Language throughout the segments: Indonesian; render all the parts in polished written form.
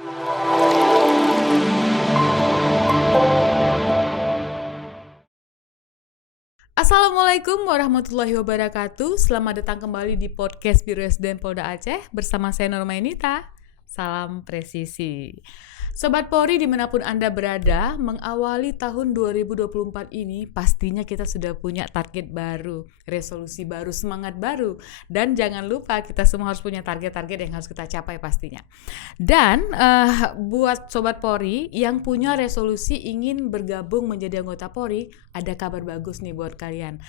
Assalamualaikum warahmatullahi wabarakatuh. Selamat datang kembali di podcast Biro SDM Polda Aceh bersama saya Nurmainita. Salam presisi. Sobat Polri dimanapun Anda berada, mengawali tahun 2024 ini pastinya kita sudah punya target baru, resolusi baru, semangat baru. Dan jangan lupa kita semua harus punya target-target yang harus kita capai pastinya. Dan buat Sobat Polri yang punya resolusi ingin bergabung menjadi anggota Polri, ada kabar bagus nih buat kalian.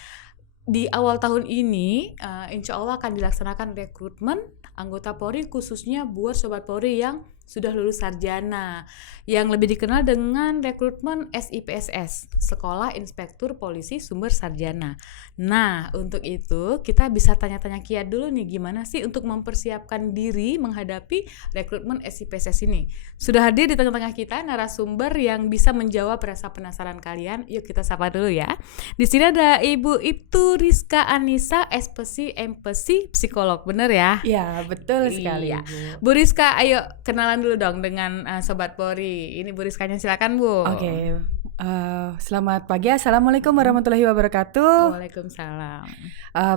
Di awal tahun ini, insya Allah akan dilaksanakan rekrutmen anggota Polri khususnya buat Sobat Polri yang sudah lulus sarjana, yang lebih dikenal dengan rekrutmen SIPSS, Sekolah Inspektur Polisi Sumber Sarjana. Nah, untuk itu kita bisa tanya-tanya Kiat dulu nih, gimana sih untuk mempersiapkan diri menghadapi rekrutmen SIPSS ini. Sudah hadir di tengah-tengah kita narasumber yang bisa menjawab rasa penasaran kalian. Yuk kita sapa dulu ya. Di sini ada Ibu Ibtu Rizka Anissa, SPSI MPSI Psikolog, bener ya? Ya, betul sekali, Iya. Bu. Bu Rizka, ayo kenalan dulu dong dengan Sobat Polri. Ini Bu Rizkanya, silakan Bu. Oke, selamat pagi. Assalamualaikum warahmatullahi wabarakatuh. Waalaikumsalam.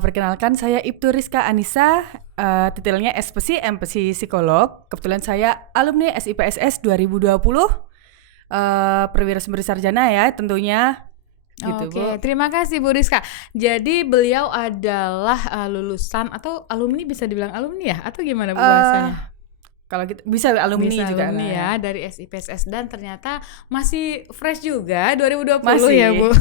Perkenalkan, saya Ibtu Rizka Anissa, titelnya SPSI MPSI Psikolog. Kebetulan saya alumni SIPSS 2020, perwira sumber sarjana ya tentunya. Gitu, Oke, Bu. terima kasih Bu Rizka. Jadi beliau adalah lulusan atau alumni, bisa dibilang alumni ya? Atau gimana Bu bahasanya? Kalau kita bisa alumni Bisa juga alumni lah ya dari SIPSS, dan ternyata masih fresh juga 2020 Masih ya Bu.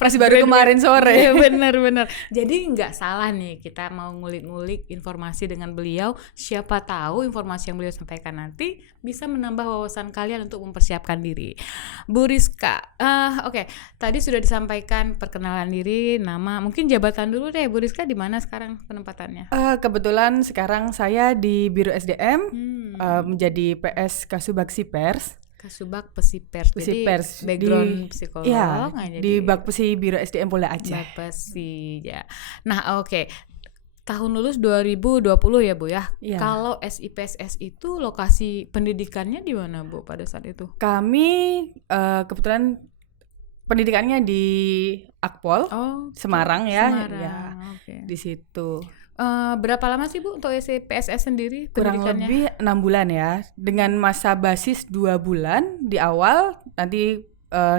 masih baru kemarin sore. Iya, bener. Jadi nggak salah nih kita mau ngulik-ngulik informasi dengan beliau. Siapa tahu informasi yang beliau sampaikan nanti bisa menambah wawasan kalian untuk mempersiapkan diri. Bu Rizka, oke, tadi sudah disampaikan perkenalan diri, nama, mungkin jabatan dulu deh. Bu Rizka di mana sekarang penempatannya? Kebetulan sekarang saya di Biro SDM, menjadi PS Kasubag Sipers. Kasubag Pesipers. Jadi Pesipers background psikolog. Iya, jadi di Bakpesi Biro SDM Polda Aceh. Bakpesi ya. Nah, oke. Tahun lulus 2020 ya Bu ya. Iya. Kalau SIPSS itu lokasi pendidikannya di mana Bu pada saat itu? Kami kebetulan pendidikannya di Akpol, Semarang ya. Semarang. Ya, Oke. di situ. Berapa lama sih Bu untuk SIPSS sendiri Kurang pendidikannya? lebih 6 bulan ya. Dengan masa basis 2 bulan di awal, nanti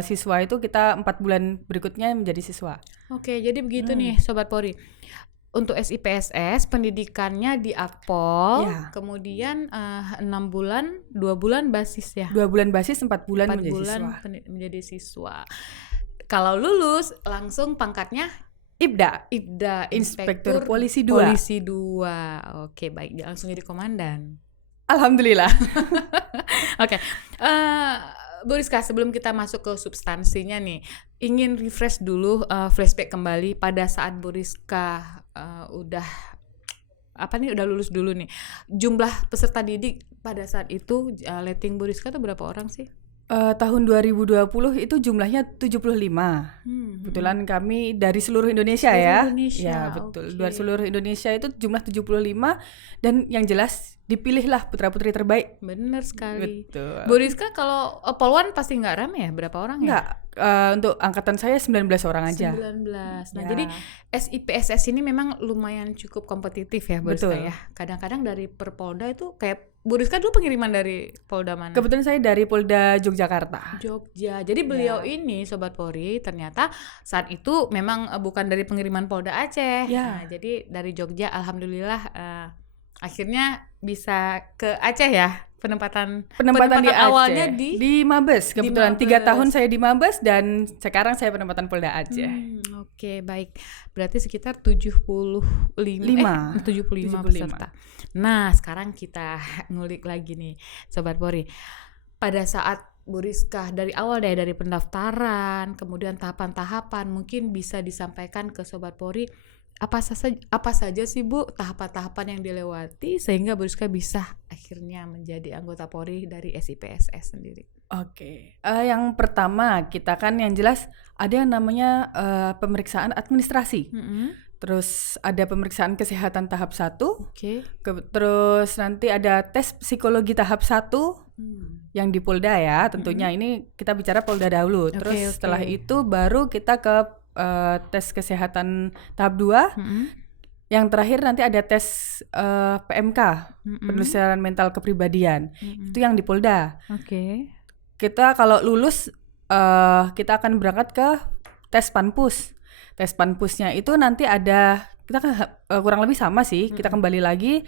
siswa itu kita 4 bulan berikutnya menjadi siswa. Oke, jadi begitu nih Sobat Polri. Untuk SIPSS pendidikannya di Akpol, Ya. kemudian 6 bulan, 2 bulan basis ya. 2 bulan basis, 4 bulan 4 menjadi bulan siswa. menjadi siswa. Kalau lulus langsung pangkatnya Ibda, Ibda, Inspektur Polisi 2. Polisi 2. Oke, baik, dia langsung jadi komandan. Alhamdulillah. Oke. Bu Rizka, sebelum kita masuk ke substansinya nih, ingin refresh dulu, flashback kembali pada saat Bu Rizka udah lulus dulu nih. Jumlah peserta didik pada saat itu, letting Bu Rizka tuh berapa orang sih? Tahun 2020 itu jumlahnya 75. Kebetulan kami dari seluruh Indonesia ya. Indonesia, Ya, betul. oke. Dari seluruh Indonesia itu jumlah 75, dan yang jelas dipilihlah putra-putri terbaik. Bener sekali. Betul. Bu Rizka, kalau Polwan pasti nggak rame ya? Berapa orang ya? Enggak, untuk angkatan saya 19 orang aja. 19. Nah, Ya. jadi SIPSS ini memang lumayan cukup kompetitif ya Bu Rizka Betul. ya. Kadang-kadang dari per Polda itu kayak Bu Rizka dulu pengiriman dari Polda mana? Kebetulan saya dari Polda Yogyakarta. Jogja. Jadi beliau ini Sobat Polri ternyata saat itu memang bukan dari pengiriman Polda Aceh. Ya. Nah, jadi dari Jogja, alhamdulillah akhirnya bisa ke Aceh ya. Penempatan Penempatan di Aceh. awalnya di Mabes. Kebetulan Mabes. 3 tahun saya di Mabes, dan sekarang saya penempatan Polda Aceh. Oke, baik. Berarti sekitar 75 peserta. Nah, sekarang kita ngulik lagi nih Sobat Polri. Pada saat Bu Rizka dari awal dari pendaftaran, kemudian tahapan-tahapan, mungkin bisa disampaikan ke Sobat Polri apa saja sih Bu tahapan-tahapan yang dilewati sehingga Bu Rizka bisa akhirnya menjadi anggota Polri dari SIPSS sendiri. Oke, yang pertama kita kan yang jelas ada yang namanya pemeriksaan administrasi. terus ada pemeriksaan kesehatan tahap 1, Oke. terus nanti ada tes psikologi tahap 1 yang di Polda ya, tentunya ini kita bicara Polda dahulu. Oke, Terus oke. setelah itu baru kita ke tes kesehatan tahap 2. Yang terakhir nanti ada tes PMK, penelusuran mental kepribadian. Itu yang di Polda. Oke. Kita kalau lulus kita akan berangkat ke tes Panpus. Tes Panpusnya itu nanti ada, kita kan kurang lebih sama sih. Kita kembali lagi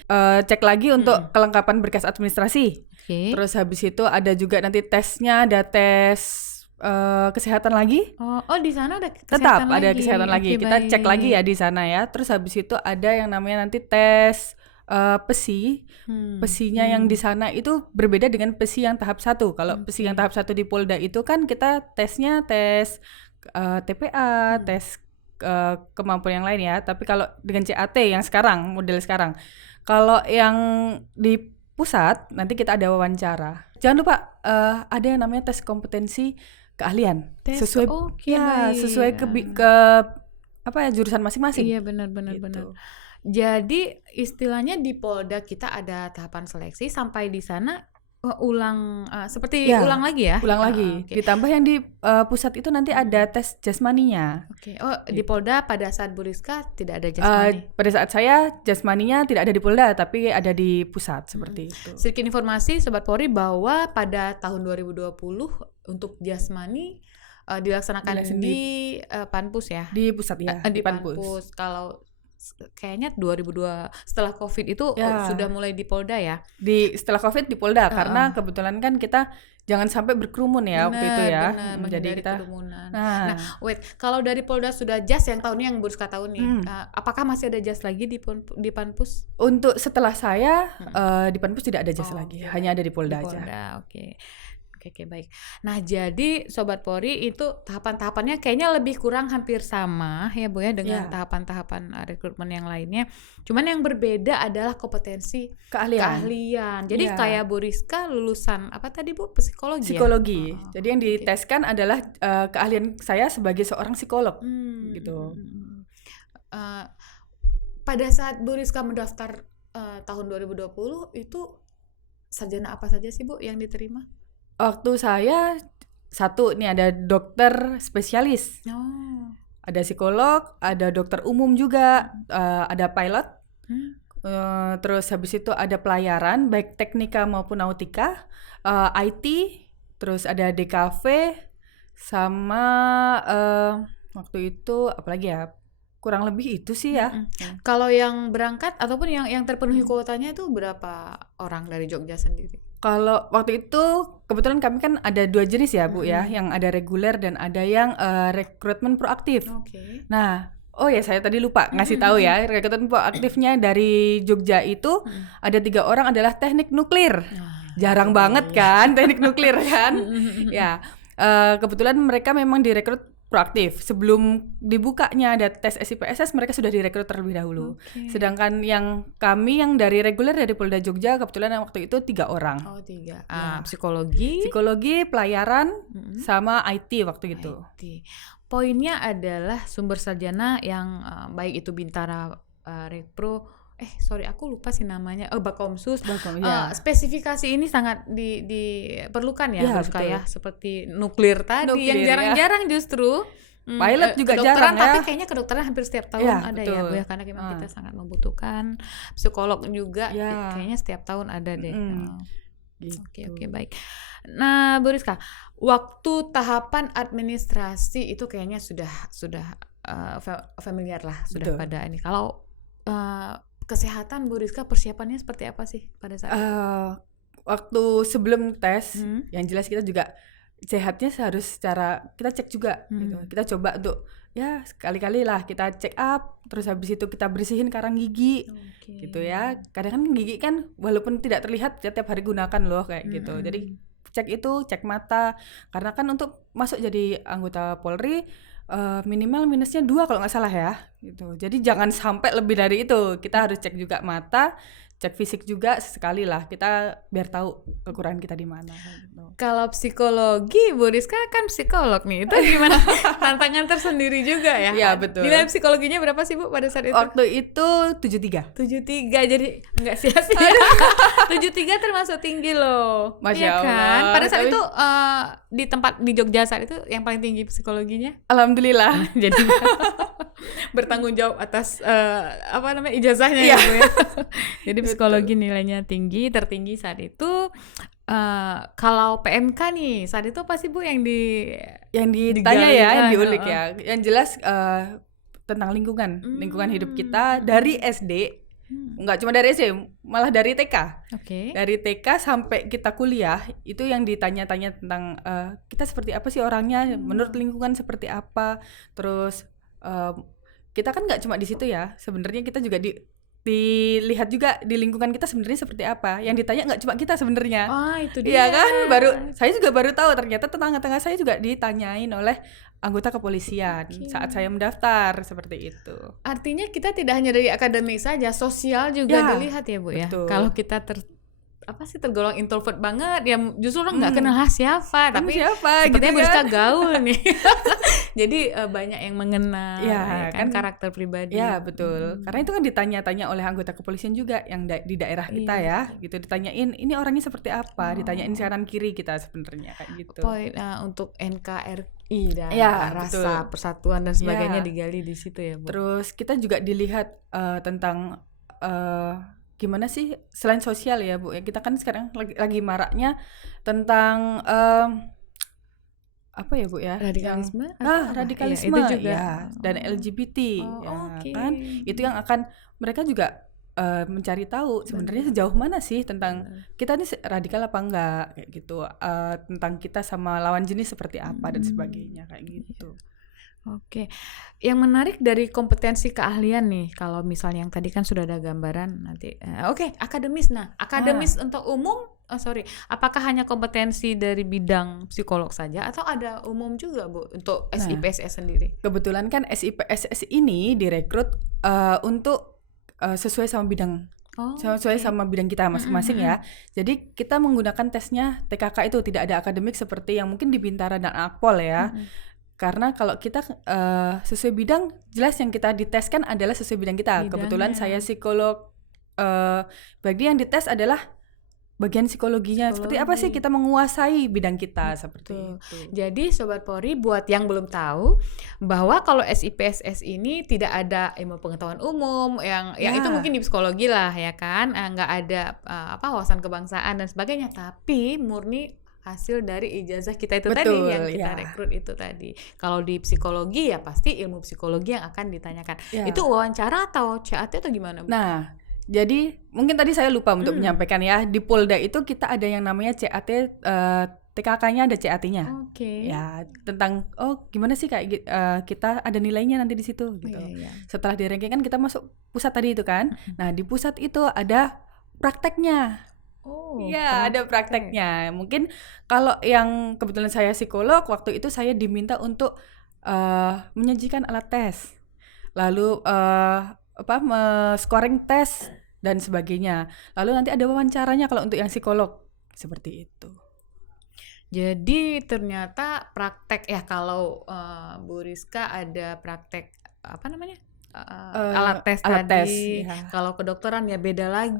cek lagi untuk kelengkapan berkas administrasi. Oke. Terus habis itu ada juga nanti tesnya, ada tes kesehatan lagi. Oh, di sana ada Tetap kesehatan ada lagi. kesehatan lagi. Oke, Kita cek baik. lagi ya di sana ya. Terus habis itu ada yang namanya nanti tes PESI. PESI-nya yang di sana itu berbeda dengan PESI yang tahap 1. Kalau PESI yang tahap 1 di Polda itu kan kita tesnya tes TPA, tes kemampuan yang lain ya. Tapi kalau dengan CAT yang sekarang, model sekarang. Kalau yang di pusat nanti kita ada wawancara. Jangan lupa ada yang namanya tes kompetensi keahlian. Tes, Sesuai oke, ya, baik. sesuai ke apa ya, jurusan masing-masing. Iya, benar. Gitu. Jadi istilahnya di Polda kita ada tahapan seleksi sampai di sana seperti Ya, ulang lagi ya? Ulang lagi. Oke. Ditambah yang di pusat itu nanti ada tes jasmaninya. Oke. Oh, di Polda pada saat Bu Rizka tidak ada Eh, jasmani. pada saat saya jasmaninya tidak ada di Polda tapi ada di pusat seperti itu. Sedikit informasi Sobat Polri bahwa pada tahun 2020 untuk jasmani dilaksanakan Dilaksanakan di Panpus ya. Di pusat ya, Di Panpus. Kalau kayaknya 2002 setelah Covid itu Ya. sudah mulai di Polda ya. Setelah Covid di Polda karena kebetulan kan kita jangan sampai berkerumun ya waktu itu ya. Benar, Jadi menghindari kita kerumunan. nah, Wait, kalau dari Polda sudah jas yang tahunnya yang Bu Rizka tahu nih, apakah masih ada jas lagi di Panpus? untuk setelah saya di Panpus tidak ada jas Oh, lagi, oke, hanya ada di Di Polda aja. Polda, oke. Oke, baik. Nah, jadi Sobat Polri itu tahapan-tahapannya kayaknya lebih kurang hampir sama ya Bu ya dengan Ya. tahapan-tahapan rekrutmen yang lainnya. Cuman yang berbeda adalah kompetensi Keahlian. keahlian. Jadi Ya. kayak Bu Rizka lulusan apa tadi Bu? Psikologi ya? Psikologi. Oh, Jadi yang diteskan adalah keahlian saya sebagai seorang psikolog. Hmm, gitu. Eh, pada saat Bu Rizka mendaftar tahun 2020 itu sarjana apa saja sih Bu yang diterima? Waktu saya satu nih ada dokter spesialis, Oh. ada psikolog, ada dokter umum juga, ada pilot, Hmm. terus habis itu ada pelayaran baik teknika maupun nautika, IT, terus ada DKV, sama waktu itu apalagi ya, kurang lebih itu sih ya. Kalau yang berangkat ataupun yang terpenuhi kuotanya itu berapa orang dari Jogja sendiri? Kalau waktu itu kebetulan kami kan ada 2 jenis ya Bu ya, yang ada reguler dan ada yang rekrutmen proaktif. Oke. Nah, oh ya saya tadi lupa ngasih tahu ya, rekrutmen proaktifnya dari Jogja itu ada 3 orang adalah teknik nuklir. Jarang banget kan teknik nuklir kan? Ya, kebetulan mereka memang direkrut proaktif. Sebelum dibukanya ada tes SIPSS mereka sudah direkrut terlebih dahulu. Oke. Sedangkan yang kami yang dari reguler dari Polda Jogja kebetulan yang waktu itu 3 orang. Oh, 3. Psikologi, Psikologi, pelayaran, sama IT waktu itu. IT. Poinnya adalah sumber sarjana yang baik itu Bintara Repro, aku lupa sih namanya, Bakomsus. Ya. Spesifikasi ini sangat diperlukan ya, Ya, Rizka betul. ya, seperti nuklir tadi Nuklir, yang ya. jarang-jarang justru. Pilot juga kedokteran, jarang, tapi ya. kayaknya kedokteran hampir setiap tahun Ya, ada betul. ya Bu ya, karena memang kita sangat membutuhkan. Psikolog juga Ya. kayaknya setiap tahun ada deh. Gitu. Oke, baik. Nah, Bu Rizka, waktu tahapan administrasi itu kayaknya sudah familiar lah, sudah Betul. pada ini. Kalau kesehatan Bu Rizka persiapannya seperti apa sih pada saat itu? Waktu sebelum tes, yang jelas kita juga sehatnya harus secara kita cek juga gitu. Kita coba untuk ya sekali-kali lah kita check up, terus habis itu kita bersihin karang gigi. Gitu ya. Kadang kan gigi kan walaupun tidak terlihat ya tiap hari gunakan loh kayak gitu. Jadi cek itu, cek mata, karena kan untuk masuk jadi anggota Polri minimal minusnya 2 kalau nggak salah ya gitu. Jadi jangan sampai lebih dari itu. Kita harus cek juga mata, cek fisik juga sesekali lah, kita biar tahu kekurangan kita di mana gitu. Kalau psikologi, Bu Rizka kan psikolog nih, itu gimana? Tantangan tersendiri juga ya? Iya, betul. Nilai psikologinya berapa sih Bu pada saat itu? Waktu itu 73. 73, jadi nggak sia-sia. 73 termasuk tinggi loh. Masya Iya kan? Allah. Pada saat Tapi- itu di tempat di Jogja saat itu yang paling tinggi psikologinya. Alhamdulillah. Jadi bertanggung jawab atas ijazahnya Iya. ya, Bu ya. Jadi psikologi nilainya tinggi, tertinggi saat itu. Kalau PMK nih saat itu pasti Bu yang Yang ditanya digali, ya, yang ah, diulik ah. ya. Yang jelas tentang lingkungan hidup kita dari SD, nggak cuma dari SD, malah dari TK. Oke. Dari TK sampai kita kuliah, itu yang ditanya-tanya tentang kita seperti apa sih orangnya, menurut lingkungan seperti apa. Terus kita kan nggak cuma di situ ya, sebenarnya kita juga dilihat juga di lingkungan kita sebenarnya seperti apa. Yang ditanya nggak cuma kita sebenarnya. Ah, itu dia. Iya kan, saya juga baru tahu ternyata tetangga-tetangga saya juga ditanyain oleh anggota kepolisian saat saya mendaftar seperti itu. Artinya kita tidak hanya dari akademik saja, sosial juga Ya, dilihat ya Bu ya. betul. Kalau kita tergolong introvert banget, ya justru orang nggak kenal siapa, tapi siapa gitu sepertinya Bu Rizka kan. gaul nih. Jadi banyak yang mengenal Ya, kan kan. karakter pribadi. Ya betul, karena itu kan ditanya-tanya oleh anggota kepolisian juga yang di daerah kita Iya, ya, gitu ditanyain ini orangnya seperti apa, ditanyain kanan kiri kita sebenarnya kayak gitu. Poin untuk NKRI dan Ya, rasa betul. persatuan dan sebagainya Ya. digali di situ ya Bu. Terus kita juga dilihat tentang gimana sih selain sosial ya Bu, ya kita kan sekarang lagi maraknya tentang apa ya Bu ya? Radikalisme? Yang, atau apa? radikalisme Iya, itu juga. ya, dan LGBT Oh, ya oke. kan. Itu yang akan mereka juga mencari tahu sebenarnya sejauh mana sih tentang kita ini radikal apa enggak kayak gitu, tentang kita sama lawan jenis seperti apa dan sebagainya kayak gitu. Oke, yang menarik dari kompetensi keahlian nih, kalau misalnya yang tadi kan sudah ada gambaran nanti. Oke, akademis. Nah, akademis untuk umum, apakah hanya kompetensi dari bidang psikolog saja atau ada umum juga Bu untuk SIPSS sendiri? Kebetulan kan SIPSS ini direkrut untuk sesuai sama bidang. Sesuai sama bidang kita masing-masing ya. Jadi kita menggunakan tesnya TKK itu tidak ada akademik seperti yang mungkin di Bintara dan Akpol ya. Karena kalau kita sesuai bidang, jelas yang kita diteskan adalah sesuai bidang kita. Bidangnya. Kebetulan saya psikolog, bagian yang dites adalah bagian psikologinya. Seperti apa sih kita menguasai bidang kita seperti itu. Jadi Sobat Polri, buat yang belum tahu bahwa kalau SIPSS ini tidak ada ilmu pengetahuan umum, yang ya itu mungkin di psikologi lah ya kan, nggak ada wawasan kebangsaan dan sebagainya, tapi murni hasil dari ijazah kita itu tadi Betul, yang kita ya. rekrut itu tadi. Kalau di psikologi ya pasti ilmu psikologi yang akan ditanyakan. Ya. Itu wawancara atau CAT atau gimana Bu? Nah, jadi mungkin tadi saya lupa untuk menyampaikan ya, di Polda itu kita ada yang namanya CAT, TKK-nya ada CAT-nya. Oke. Ya, tentang gimana sih kayak kita ada nilainya nanti di situ gitu. Iya. Setelah di ranking kan kita masuk pusat tadi itu kan. Nah, di pusat itu ada prakteknya. Oh, Iya, ada prakteknya. Mungkin kalau yang kebetulan saya psikolog, waktu itu saya diminta untuk menyajikan alat tes. Lalu scoring tes dan sebagainya. Lalu nanti ada wawancaranya kalau untuk yang psikolog. Seperti itu. Jadi ternyata praktek ya, kalau Bu Rizka ada praktek alat tes alat tadi. tes, ya. Kalau kedokteran ya beda lagi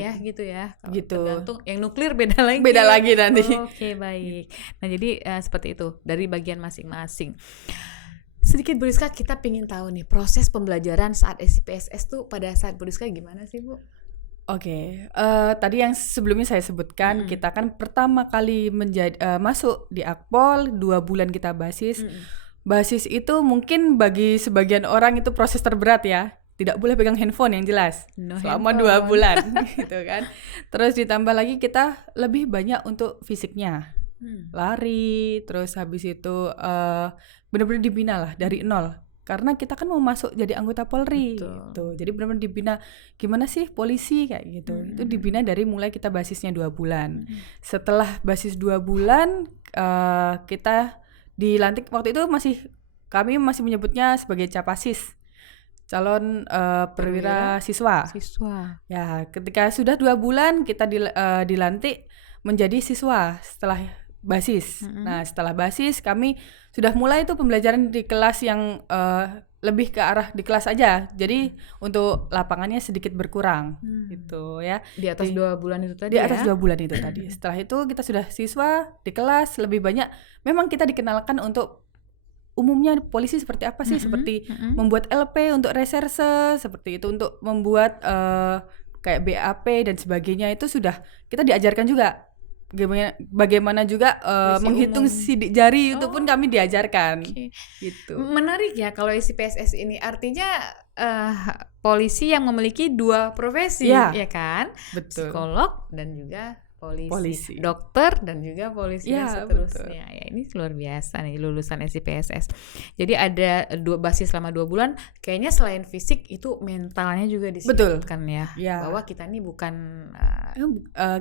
ya gitu ya. Kalau gitu. tergantung yang nuklir beda lagi. Beda lagi nanti. Oke, baik. Nah, jadi seperti itu dari bagian masing-masing. Sedikit Bu Rizka, kita pingin tahu nih proses pembelajaran saat SIPSS tuh pada saat Bu Rizka gimana sih Bu? Oke, tadi yang sebelumnya saya sebutkan, kita kan pertama kali masuk di Akpol, 2 bulan kita basis. Basis itu mungkin bagi sebagian orang itu proses terberat ya. Tidak boleh pegang handphone yang jelas selama 2 bulan gitu kan. Terus ditambah lagi kita lebih banyak untuk fisiknya. Lari, terus habis itu benar-benar dibina lah dari nol. Karena kita kan mau masuk jadi anggota Polri gitu. Jadi benar-benar dibina gimana sih polisi kayak gitu. Itu dibina dari mulai kita basisnya 2 bulan. Setelah basis 2 bulan kita dilantik, waktu itu kami masih menyebutnya sebagai Capasis. calon perwira siswa. Ya, ketika sudah 2 bulan kita dilantik menjadi siswa setelah basis. Nah, setelah basis kami sudah mulai itu pembelajaran di kelas yang lebih ke arah di kelas aja. Jadi untuk lapangannya sedikit berkurang gitu ya. Di atas 2 bulan itu tadi. Di atas 2 bulan itu tadi. Setelah itu kita sudah siswa di kelas lebih banyak. Memang kita dikenalkan untuk umumnya polisi seperti apa sih? Seperti membuat LP untuk reserse, seperti itu untuk membuat kayak BAP dan sebagainya, itu sudah kita diajarkan juga. Bagaimana juga menghitung sidik jari itu pun kami diajarkan. Gitu. Menarik ya kalau SIPSS ini, artinya polisi yang memiliki 2 profesi, ya kan? Betul. Psikolog dan juga polisi. Dokter dan juga polisi dan seterusnya. Betul. Ya, ini luar biasa nih lulusan SIPSS. Jadi ada basis selama 2 bulan. Kayaknya selain fisik itu mentalnya juga disiapkan ya. Bahwa kita ini bukan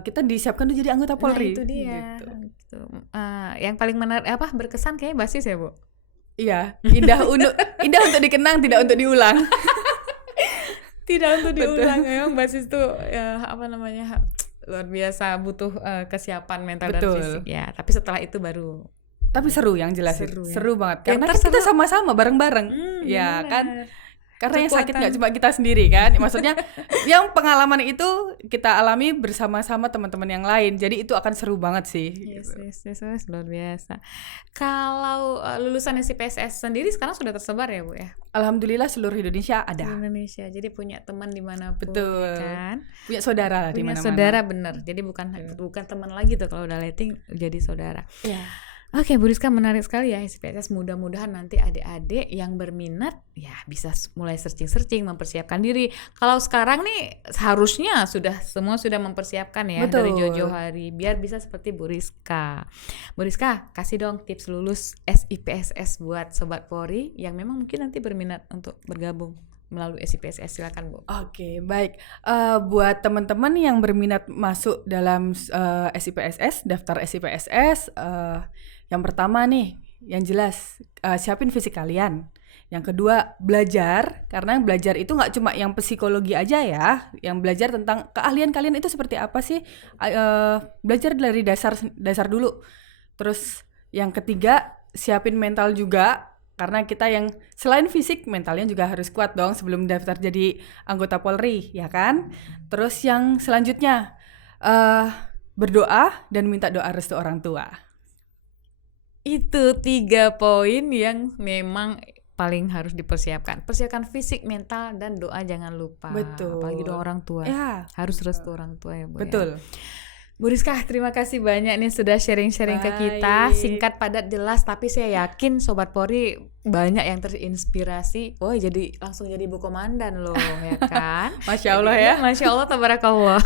kita disiapkan tuh jadi anggota Polri. Nah, itu dia. Gitu. Yang paling berkesan kayaknya basis ya, Bu. Iya, indah untuk dikenang, tidak untuk diulang. Tidak untuk diulang. Memang basis tuh luar biasa, butuh kesiapan mental dan fisik ya. Tapi setelah itu baru. Tapi seru yang jelas, seru banget. Karena kita sama-sama bareng-bareng, ya kan. Karena yang sakit nggak cuma kita sendiri kan. Maksudnya yang pengalaman itu kita alami bersama-sama teman-teman yang lain. Jadi itu akan seru banget sih. Yes, luar biasa. Kalau lulusan SIPSS sendiri sekarang sudah tersebar ya, Bu ya? Alhamdulillah seluruh Indonesia ada. Indonesia. Jadi punya teman dimanapun. Betul. Kan? Punya saudara di mana-mana. Punya saudara, bener. Jadi bukan teman lagi tuh kalau udah letting jadi saudara. Iya. Oke, Bu Rizka, menarik sekali ya SIPSS. Mudah-mudahan nanti adik-adik yang berminat ya bisa mulai searching, mempersiapkan diri. Kalau sekarang nih harusnya semua sudah mempersiapkan ya. Betul. Dari jauh-jauh hari biar bisa seperti Bu Rizka. Bu Rizka, kasih dong tips lulus SIPSS buat Sobat Polri yang memang mungkin nanti berminat untuk bergabung melalui SIPSS. Silakan, Bu. Oke, baik. Buat teman-teman yang berminat masuk dalam SIPSS, daftar SIPSS, yang pertama nih, yang jelas siapin fisik kalian. Yang kedua, belajar, karena belajar itu nggak cuma yang psikologi aja ya, yang belajar tentang keahlian kalian itu seperti apa sih. Belajar dari dasar dulu. Terus yang ketiga, siapin mental juga, karena kita yang selain fisik, mentalnya juga harus kuat dong sebelum daftar jadi anggota Polri, ya kan? Terus yang selanjutnya, berdoa dan minta doa restu orang tua. Itu 3 poin yang memang paling harus dipersiapkan. Persiapkan fisik, mental, dan doa jangan lupa. Betul. Apalagi doa orang tua. Ya. Harus restu orang tua ya, Bu. Betul. Ya. Bu Rizka, terima kasih banyak nih sudah sharing-sharing ke kita. Singkat, padat, jelas, tapi saya yakin Sobat Polri banyak yang terinspirasi. Oh, langsung jadi Bu Komandan loh, ya kan? Masya Allah ya. Masya Allah, tabarakallah.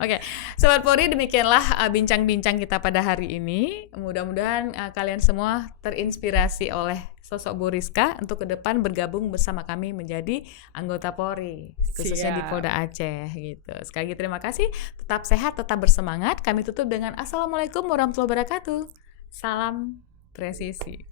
Oke, Sobat Polri, demikianlah bincang-bincang kita pada hari ini. Mudah-mudahan kalian semua terinspirasi oleh sosok Bu Rizka untuk ke depan bergabung bersama kami menjadi anggota Polri, khususnya di Polda Aceh gitu. Sekali lagi terima kasih, tetap sehat, tetap bersemangat. Kami tutup dengan Assalamualaikum warahmatullahi wabarakatuh. Salam presisi.